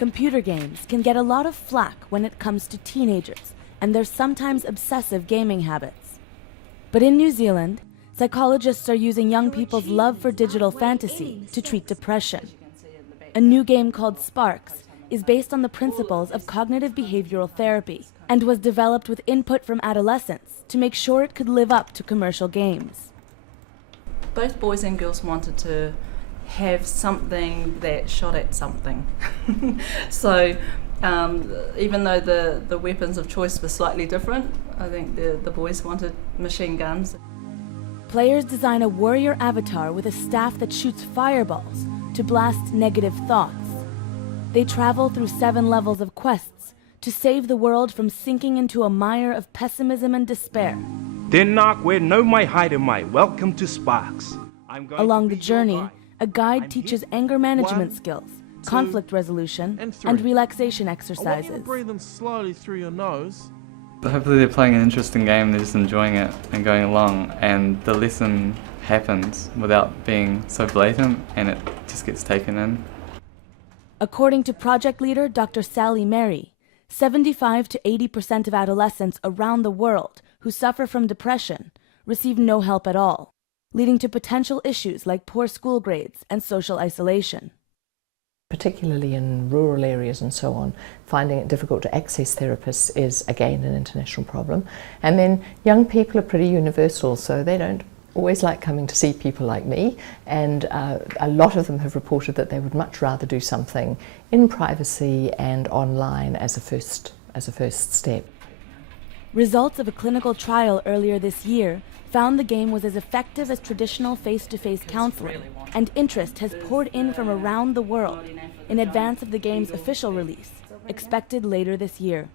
Computer games can get a lot of flack when it comes to teenagers and their sometimes obsessive gaming habits. But in New Zealand, psychologists are using young people's love for digital fantasy to treat depression. A new game called Sparks is based on the principles of cognitive behavioral therapy and was developed with input from adolescents to make sure it could live up to commercial games. Both boys and girls wanted to have something that shot at something. So even though the weapons of choice were slightly different, I think the boys wanted machine guns. Players design a warrior avatar with a staff that shoots fireballs to blast negative thoughts. They travel through 7 levels of quests to save the world from sinking into a mire of pessimism and despair. Denmark, where no mai haere mai. Welcome to Sparks. Along the journey, a guide teaches anger management skills, conflict resolution, and relaxation exercises. I want you to breathe in slowly through your nose. Hopefully they're playing an interesting game, they're just enjoying it and going along, and the lesson happens without being so blatant, and it just gets taken in. According to project leader Dr. Sally Mary, 75 to 80% of adolescents around the world who suffer from depression receive no help at all, leading to potential issues like poor school grades and social isolation. Particularly in rural areas and so on, finding it difficult to access therapists is again an international problem. And then young people are pretty universal, so they don't always like coming to see people like me, and a lot of them have reported that they would much rather do something in privacy and online as a first step. Results of a clinical trial earlier this year found the game was as effective as traditional face-to-face counseling, and interest has poured in from around the world in advance of the game's official release, expected later this year.